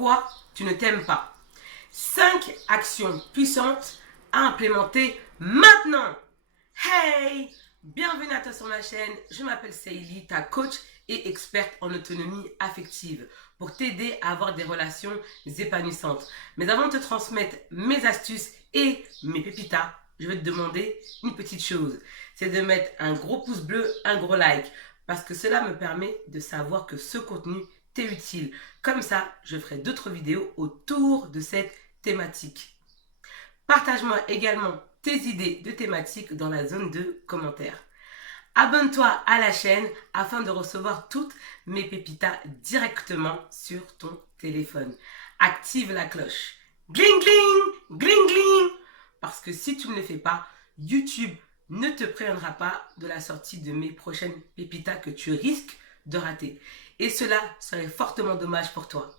pourquoi tu ne t'aimes pas. 5 actions puissantes à implémenter maintenant. Hey! Bienvenue à toi sur ma chaîne, je m'appelle Seili, ta coach et experte en autonomie affective pour t'aider à avoir des relations épanouissantes. Mais avant de te transmettre mes astuces et mes pépitas, je vais te demander une petite chose. C'est de mettre un gros pouce bleu, un gros like, parce que cela me permet de savoir que ce contenu t'est utile. Comme ça, je ferai d'autres vidéos autour de cette thématique. Partage-moi également tes idées de thématiques dans la zone de commentaires. Abonne-toi à la chaîne afin de recevoir toutes mes pépitas directement sur ton téléphone. Active la cloche. Gling gling, gling gling. Parce que si tu ne le fais pas, YouTube ne te préviendra pas de la sortie de mes prochaines pépitas que tu risques de rater. Et cela serait fortement dommage pour toi.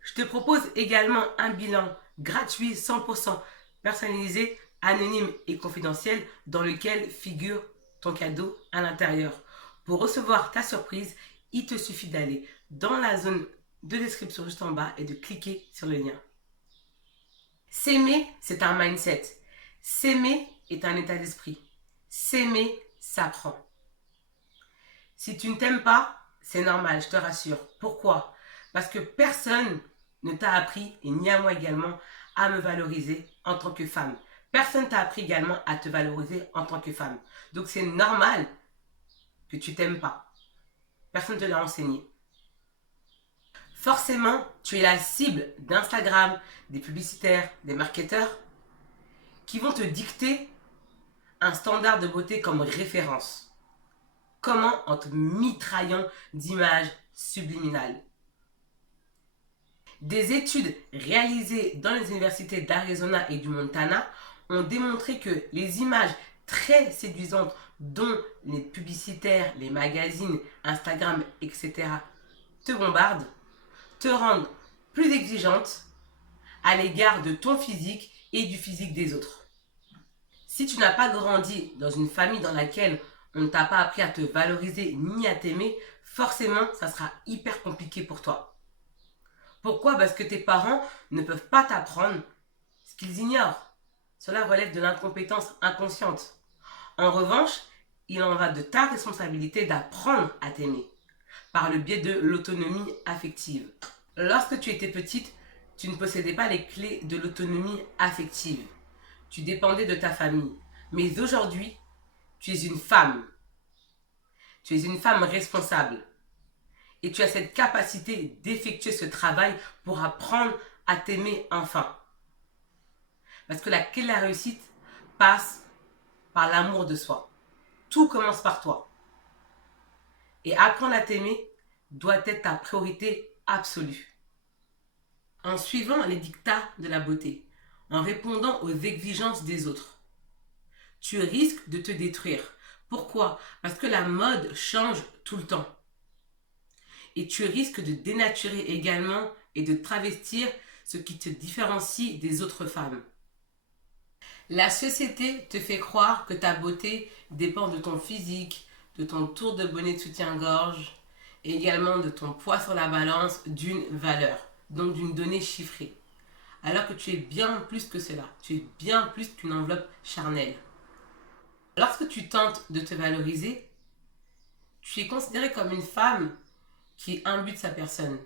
Je te propose également un bilan gratuit 100% personnalisé, anonyme et confidentiel dans lequel figure ton cadeau à l'intérieur. Pour recevoir ta surprise, il te suffit d'aller dans la zone de description juste en bas et de cliquer sur le lien. S'aimer, c'est un mindset. S'aimer est un état d'esprit. S'aimer s'apprend. Si tu ne t'aimes pas, c'est normal, je te rassure. Pourquoi? Parce que personne ne t'a appris, et ni à moi également, à me valoriser en tant que femme. Personne t'a appris également à te valoriser en tant que femme. Donc c'est normal que tu t'aimes pas. Personne ne te l'a enseigné. Forcément, tu es la cible d'Instagram, des publicitaires, des marketeurs qui vont te dicter un standard de beauté comme référence. Comment? En te mitraillant d'images subliminales. Des études réalisées dans les universités d'Arizona et du Montana ont démontré que les images très séduisantes dont les publicitaires, les magazines, Instagram, etc. te bombardent, te rendent plus exigeante à l'égard de ton physique et du physique des autres. Si tu n'as pas grandi dans une famille dans laquelle on ne t'a pas appris à te valoriser ni à t'aimer, forcément, ça sera hyper compliqué pour toi. Pourquoi? Parce que tes parents ne peuvent pas t'apprendre ce qu'ils ignorent. Cela relève de l'incompétence inconsciente. En revanche, il en va de ta responsabilité d'apprendre à t'aimer par le biais de l'autonomie affective. Lorsque tu étais petite, tu ne possédais pas les clés de l'autonomie affective. Tu dépendais de ta famille. Mais aujourd'hui, tu es une femme. Tu es une femme responsable. Et tu as cette capacité d'effectuer ce travail pour apprendre à t'aimer enfin. Parce que la clé de la réussite passe par l'amour de soi. Tout commence par toi. Et apprendre à t'aimer doit être ta priorité absolue. En suivant les dictats de la beauté, en répondant aux exigences des autres, tu risques de te détruire. Pourquoi? Parce que la mode change tout le temps. Et tu risques de dénaturer également et de travestir ce qui te différencie des autres femmes. La société te fait croire que ta beauté dépend de ton physique, de ton tour de bonnet de soutien-gorge et également de ton poids sur la balance d'une valeur, donc d'une donnée chiffrée. Alors que tu es bien plus que cela, tu es bien plus qu'une enveloppe charnelle. Lorsque tu tentes de te valoriser, tu es considérée comme une femme qui est imbue de sa personne.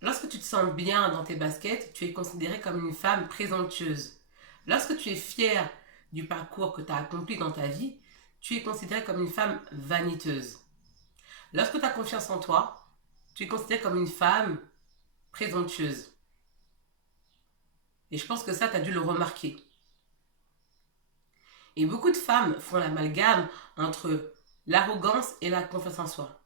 Lorsque tu te sens bien dans tes baskets, tu es considérée comme une femme présomptueuse. Lorsque tu es fière du parcours que tu as accompli dans ta vie, tu es considérée comme une femme vaniteuse. Lorsque tu as confiance en toi, tu es considérée comme une femme présomptueuse. Et je pense que ça, tu as dû le remarquer. Et beaucoup de femmes font l'amalgame entre l'arrogance et la confiance en soi,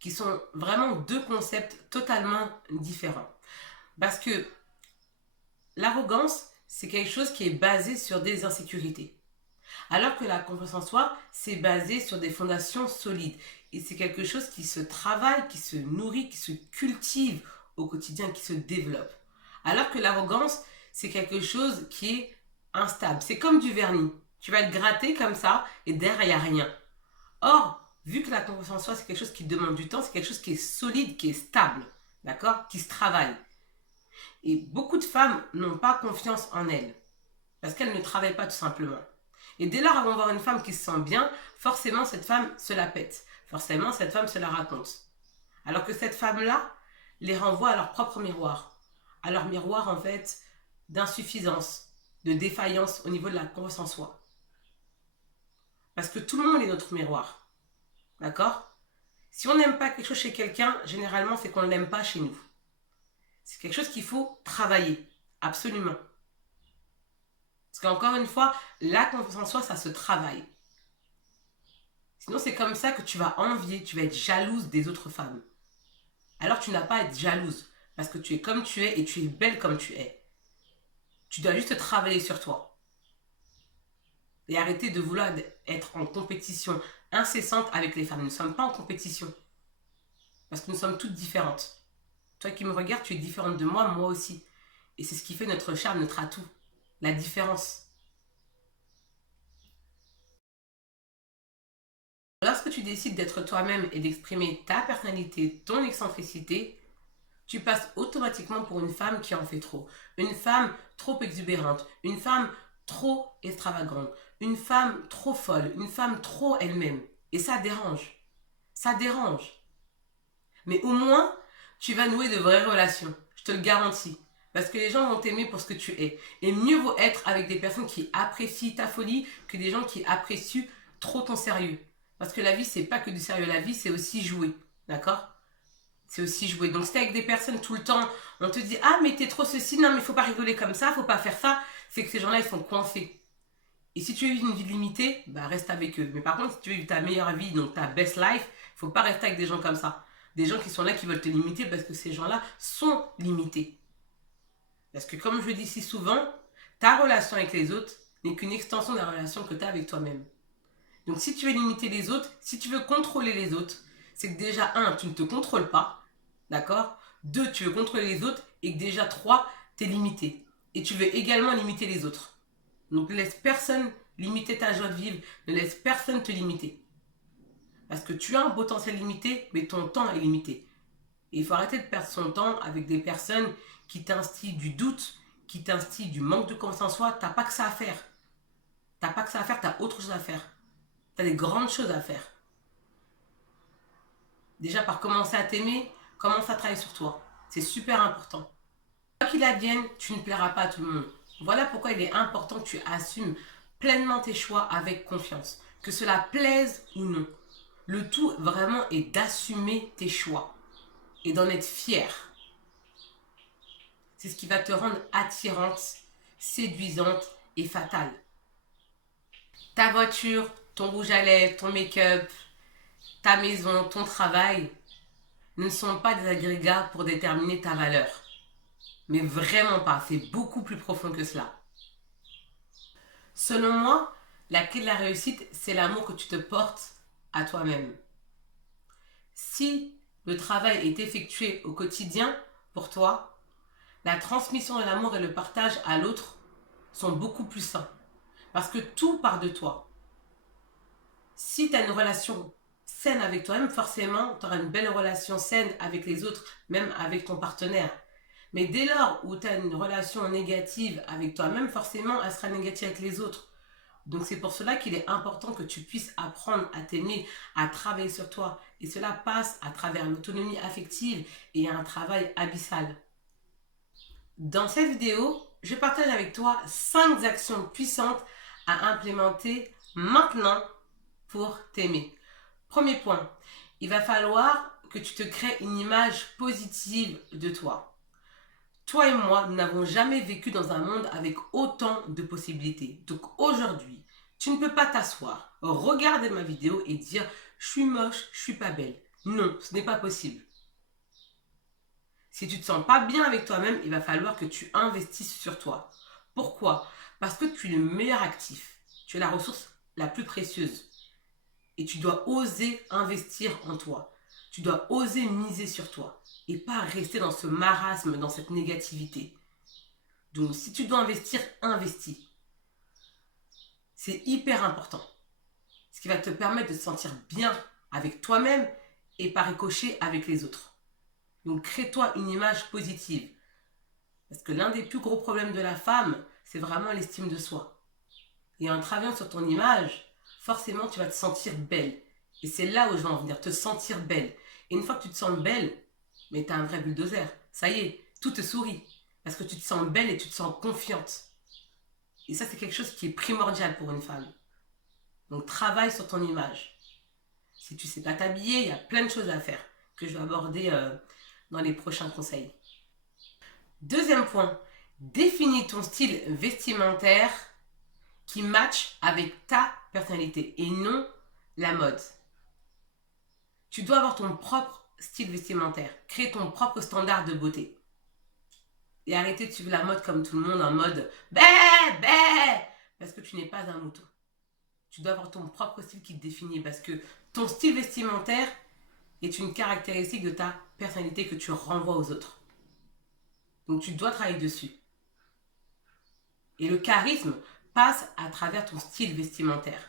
qui sont vraiment deux concepts totalement différents. Parce que l'arrogance, c'est quelque chose qui est basé sur des insécurités. Alors que la confiance en soi, c'est basé sur des fondations solides. Et c'est quelque chose qui se travaille, qui se nourrit, qui se cultive au quotidien, qui se développe. Alors que l'arrogance, c'est quelque chose qui est instable. C'est comme du vernis. Tu vas le gratter comme ça et derrière, il n'y a rien. Or, vu que la confiance en soi, c'est quelque chose qui demande du temps, c'est quelque chose qui est solide, qui est stable, d'accord? Qui se travaille. Et beaucoup de femmes n'ont pas confiance en elles parce qu'elles ne travaillent pas tout simplement. Et dès lors, elles vont voir une femme qui se sent bien, forcément cette femme se la pète. Forcément, cette femme se la raconte. Alors que cette femme-là les renvoie à leur propre miroir. À leur miroir, en fait, d'insuffisance, de défaillance au niveau de la confiance en soi. Parce que tout le monde est notre miroir. D'accord? Si on n'aime pas quelque chose chez quelqu'un, généralement, c'est qu'on ne l'aime pas chez nous. C'est quelque chose qu'il faut travailler. Absolument. Parce qu'encore une fois, la confiance en soi, ça se travaille. Sinon, c'est comme ça que tu vas envier, tu vas être jalouse des autres femmes. Alors, tu n'as pas à être jalouse. Parce que tu es comme tu es et tu es belle comme tu es. Tu dois juste travailler sur toi. Et arrêter de vouloir être en compétition incessante avec les femmes. Nous ne sommes pas en compétition. Parce que nous sommes toutes différentes. Toi qui me regardes, tu es différente de moi, moi aussi. Et c'est ce qui fait notre charme, notre atout. La différence. Lorsque tu décides d'être toi-même et d'exprimer ta personnalité, ton excentricité, tu passes automatiquement pour une femme qui en fait trop. Une femme trop exubérante. Une femme trop extravagante. Une femme trop folle. Une femme trop elle-même. Et ça dérange. Ça dérange. Mais au moins, tu vas nouer de vraies relations. Je te le garantis. Parce que les gens vont t'aimer pour ce que tu es. Et mieux vaut être avec des personnes qui apprécient ta folie que des gens qui apprécient trop ton sérieux. Parce que la vie, c'est pas que du sérieux. La vie, c'est aussi jouer. D'accord? C'est aussi jouer. Donc, si t'es avec des personnes tout le temps, on te dit ah, mais t'es trop ceci, non, mais faut pas rigoler comme ça, faut pas faire ça. C'est que ces gens-là, ils sont coincés. Et si tu veux vivre une vie limitée, bah reste avec eux. Mais par contre, si tu veux vivre ta meilleure vie, donc ta best life, faut pas rester avec des gens comme ça. Des gens qui sont là, qui veulent te limiter parce que ces gens-là sont limités. Parce que comme je le dis si souvent, ta relation avec les autres n'est qu'une extension de la relation que tu as avec toi-même. Donc si tu veux limiter les autres, si tu veux contrôler les autres, c'est que déjà, un, tu ne te contrôles pas, d'accord? Deux, tu veux contrôler les autres, et que déjà, trois, tu es limité. Et tu veux également limiter les autres. Donc ne laisse personne limiter ta joie de vivre, ne laisse personne te limiter. Parce que tu as un potentiel limité, mais ton temps est limité. Et il faut arrêter de perdre son temps avec des personnes qui t'instillent du doute, qui t'instillent du manque de confiance en soi. T'as pas que ça à faire. T'as pas que ça à faire, t'as autre chose à faire. T'as des grandes choses à faire. Déjà par commencer à t'aimer, commence à travailler sur toi. C'est super important. Quoi qu'il advienne, tu ne plairas pas à tout le monde. Voilà pourquoi il est important que tu assumes pleinement tes choix avec confiance. Que cela plaise ou non. Le tout vraiment est d'assumer tes choix et d'en être fier. C'est ce qui va te rendre attirante, séduisante et fatale. Ta voiture, ton rouge à lèvres, ton make-up, ta maison, ton travail ne sont pas des agrégats pour déterminer ta valeur. Mais vraiment pas, c'est beaucoup plus profond que cela. Selon moi, la clé de la réussite, c'est l'amour que tu te portes à toi-même. Si le travail est effectué au quotidien pour toi, la transmission de l'amour et le partage à l'autre sont beaucoup plus sains. Parce que tout part de toi. Si tu as une relation saine avec toi-même, forcément, tu auras une belle relation saine avec les autres, même avec ton partenaire. Mais dès lors où tu as une relation négative avec toi-même, forcément, elle sera négative avec les autres. Donc c'est pour cela qu'il est important que tu puisses apprendre à t'aimer, à travailler sur toi. Et cela passe à travers l'autonomie affective et un travail abyssal. Dans cette vidéo, je partage avec toi 5 actions puissantes à implémenter maintenant pour t'aimer. Premier point, il va falloir que tu te crées une image positive de toi. Toi et moi, nous n'avons jamais vécu dans un monde avec autant de possibilités. Donc aujourd'hui, tu ne peux pas t'asseoir, regarder ma vidéo et dire « je suis moche, je suis pas belle ». Non, ce n'est pas possible. Si tu ne te sens pas bien avec toi-même, il va falloir que tu investisses sur toi. Pourquoi? Parce que tu es le meilleur actif. Tu es la ressource la plus précieuse. Et tu dois oser investir en toi. Tu dois oser miser sur toi. Et pas rester dans ce marasme, dans cette négativité. Donc si tu dois investir, investis. C'est hyper important. Ce qui va te permettre de te sentir bien avec toi-même et par ricochet avec les autres. Donc crée-toi une image positive. Parce que l'un des plus gros problèmes de la femme, c'est vraiment l'estime de soi. Et en travaillant sur ton image, forcément, tu vas te sentir belle. Et c'est là où je veux en venir, te sentir belle. Et une fois que tu te sens belle, mais tu as un vrai bulldozer. Ça y est, tout te sourit. Parce que tu te sens belle et tu te sens confiante. Et ça, c'est quelque chose qui est primordial pour une femme. Donc, travaille sur ton image. Si tu ne sais pas t'habiller, il y a plein de choses à faire que je vais aborder dans les prochains conseils. Deuxième point, définis ton style vestimentaire qui matche avec ta personnalité et non la mode. Tu dois avoir ton propre style vestimentaire, créer ton propre standard de beauté. Et arrêter de suivre la mode comme tout le monde en mode bé, bé, parce que tu n'es pas un mouton. Tu dois avoir ton propre style qui te définit parce que ton style vestimentaire est une caractéristique de ta personnalité que tu renvoies aux autres. Donc tu dois travailler dessus. Et le charisme passe à travers ton style vestimentaire.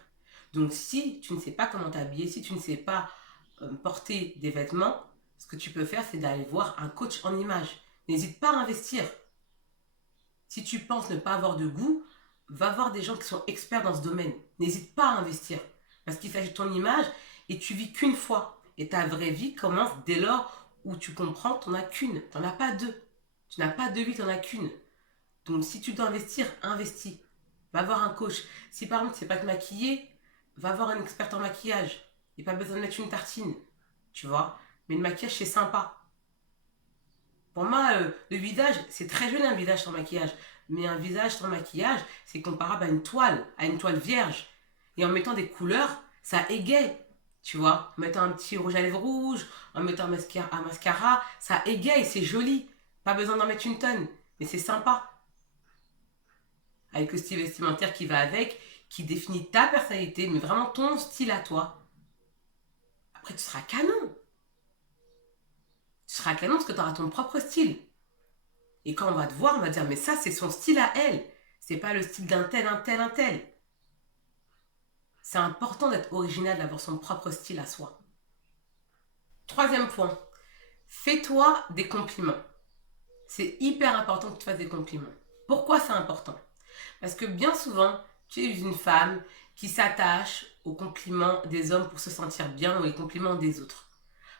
Donc si tu ne sais pas comment t'habiller, si tu ne sais pas porter des vêtements, ce que tu peux faire, c'est d'aller voir un coach en image. N'hésite pas à investir. Si tu penses ne pas avoir de goût, va voir des gens qui sont experts dans ce domaine. N'hésite pas à investir. Parce qu'il s'agit de ton image et tu vis qu'une fois. Et ta vraie vie commence dès lors où tu comprends que tu n'en as qu'une. Tu n'en as pas deux. Tu n'as pas deux vies, tu n'en as qu'une. Donc si tu dois investir, investis. Va voir un coach. Si par exemple tu ne sais pas te maquiller, va voir un expert en maquillage. Il n'y a pas besoin de mettre une tartine. Tu vois. Mais le maquillage, c'est sympa. Pour moi, le visage, c'est très joli un visage sans maquillage. Mais un visage sans maquillage, c'est comparable à une toile vierge. Et en mettant des couleurs, ça égaye. Tu vois, en mettant un petit rouge à lèvres rouge, en mettant un mascara, ça égaye, c'est joli. Pas besoin d'en mettre une tonne, mais c'est sympa. Avec le style vestimentaire qui va avec, qui définit ta personnalité, mais vraiment ton style à toi. Après, tu seras canon. Tu seras canon parce que tu auras ton propre style. Et quand on va te voir, on va dire, mais ça, c'est son style à elle. C'est pas le style d'un tel, un tel, un tel. C'est important d'être original, d'avoir son propre style à soi. Troisième point, fais-toi des compliments. C'est hyper important que tu fasses des compliments. Pourquoi c'est important? Parce que bien souvent, tu es une femme qui s'attache aux compliments des hommes pour se sentir bien ou les compliments des autres.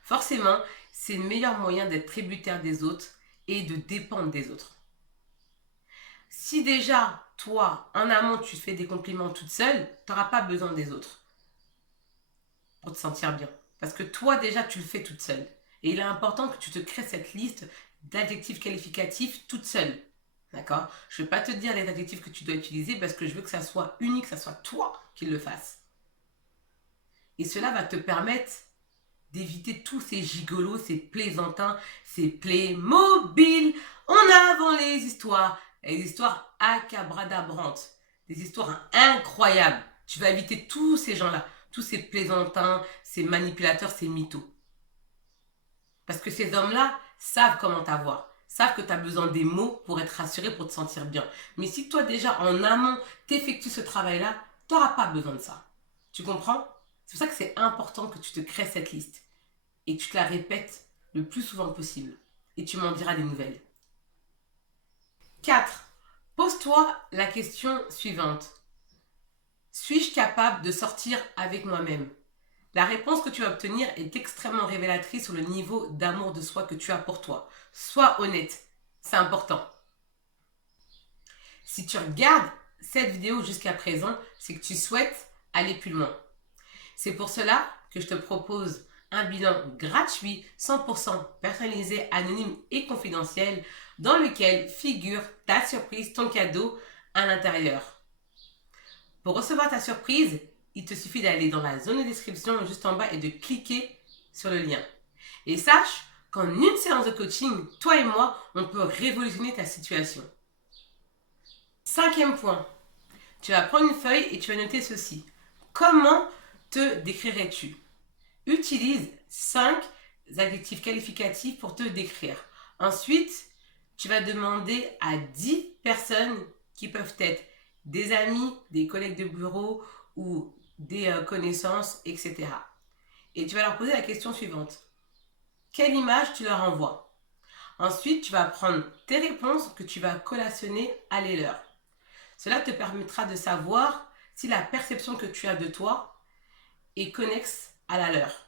Forcément, c'est le meilleur moyen d'être tributaire des autres et de dépendre des autres. Si déjà, toi, en amont, tu fais des compliments toute seule, tu n'auras pas besoin des autres pour te sentir bien. Parce que toi, déjà, tu le fais toute seule. Et il est important que tu te crées cette liste d'adjectifs qualificatifs toute seule. D'accord? Je ne vais pas te dire les adjectifs que tu dois utiliser parce que je veux que ça soit unique, que ça soit toi qui le fasse. Et cela va te permettre d'éviter tous ces gigolos, ces plaisantins, ces Playmobil. En avant les histoires abracadabrantes, des histoires incroyables. Tu vas éviter tous ces gens-là, tous ces plaisantins, ces manipulateurs, ces mythos. Parce que ces hommes-là savent comment t'avoir, savent que tu as besoin des mots pour être rassuré, pour te sentir bien. Mais si toi déjà en amont t'effectues ce travail-là, tu n'auras pas besoin de ça. Tu comprends? C'est pour ça que c'est important que tu te crées cette liste et que tu te la répètes le plus souvent possible. Et tu m'en diras des nouvelles. 4. Pose-toi la question suivante. Suis-je capable de sortir avec moi-même? La réponse que tu vas obtenir est extrêmement révélatrice sur le niveau d'amour de soi que tu as pour toi. Sois honnête, c'est important. Si tu regardes cette vidéo jusqu'à présent, c'est que tu souhaites aller plus loin. C'est pour cela que je te propose un bilan gratuit, 100% personnalisé, anonyme et confidentiel, dans lequel figure ta surprise, ton cadeau à l'intérieur. Pour recevoir ta surprise, il te suffit d'aller dans la zone de description juste en bas et de cliquer sur le lien. Et sache qu'en une séance de coaching, toi et moi, on peut révolutionner ta situation. 5e point, tu vas prendre une feuille et tu vas noter ceci. Comment te décrirais-tu? Utilise 5 adjectifs qualificatifs pour te décrire. Ensuite, tu vas demander à 10 personnes qui peuvent être des amis, des collègues de bureau ou des connaissances, etc. Et tu vas leur poser la question suivante. Quelle image tu leur envoies? Ensuite, tu vas prendre tes réponses que tu vas collationner à les leurs. Cela te permettra de savoir si la perception que tu as de toi est connexe à la leur.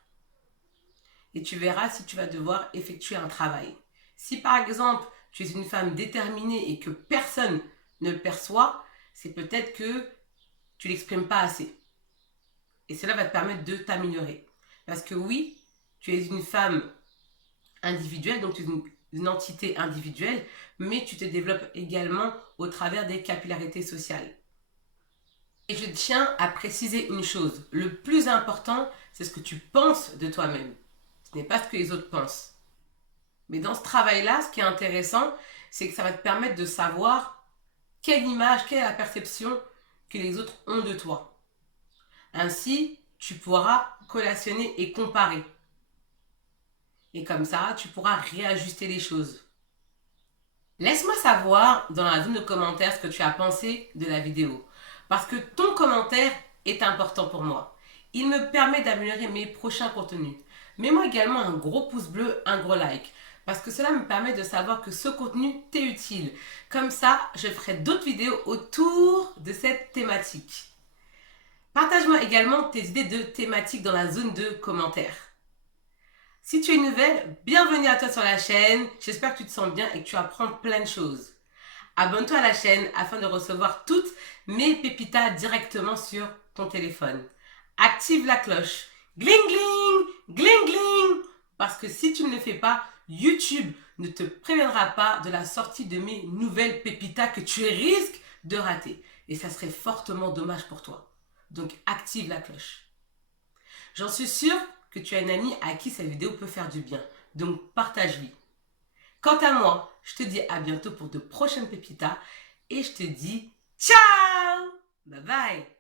Et tu verras si tu vas devoir effectuer un travail. Si par exemple, tu es une femme déterminée et que personne ne le perçoit, c'est peut-être que tu l'exprimes pas assez. Et cela va te permettre de t'améliorer. Parce que oui, tu es une femme individuelle, donc tu es une entité individuelle, mais tu te développes également au travers des capillarités sociales. Et je tiens à préciser une chose. Le plus important, c'est ce que tu penses de toi-même. Ce n'est pas ce que les autres pensent. Mais dans ce travail-là, ce qui est intéressant, c'est que ça va te permettre de savoir quelle image, quelle est la perception que les autres ont de toi. Ainsi, tu pourras collationner et comparer. Et comme ça, tu pourras réajuster les choses. Laisse-moi savoir dans la zone de commentaires ce que tu as pensé de la vidéo. Parce que ton commentaire est important pour moi. Il me permet d'améliorer mes prochains contenus. Mets-moi également un gros pouce bleu, un gros like. Parce que cela me permet de savoir que ce contenu t'est utile. Comme ça, je ferai d'autres vidéos autour de cette thématique. Partage-moi également tes idées de thématiques dans la zone de commentaires. Si tu es nouvelle, bienvenue à toi sur la chaîne. J'espère que tu te sens bien et que tu apprends plein de choses. Abonne-toi à la chaîne afin de recevoir toutes mes pépitas directement sur ton téléphone. Active la cloche. Gling gling, gling gling. Parce que si tu ne le fais pas, YouTube ne te préviendra pas de la sortie de mes nouvelles pépitas que tu risques de rater. Et ça serait fortement dommage pour toi. Donc active la cloche. J'en suis sûre que tu as une amie à qui cette vidéo peut faire du bien. Donc partage-lui. Quant à moi, je te dis à bientôt pour de prochaines pépitas et je te dis ciao! Bye bye!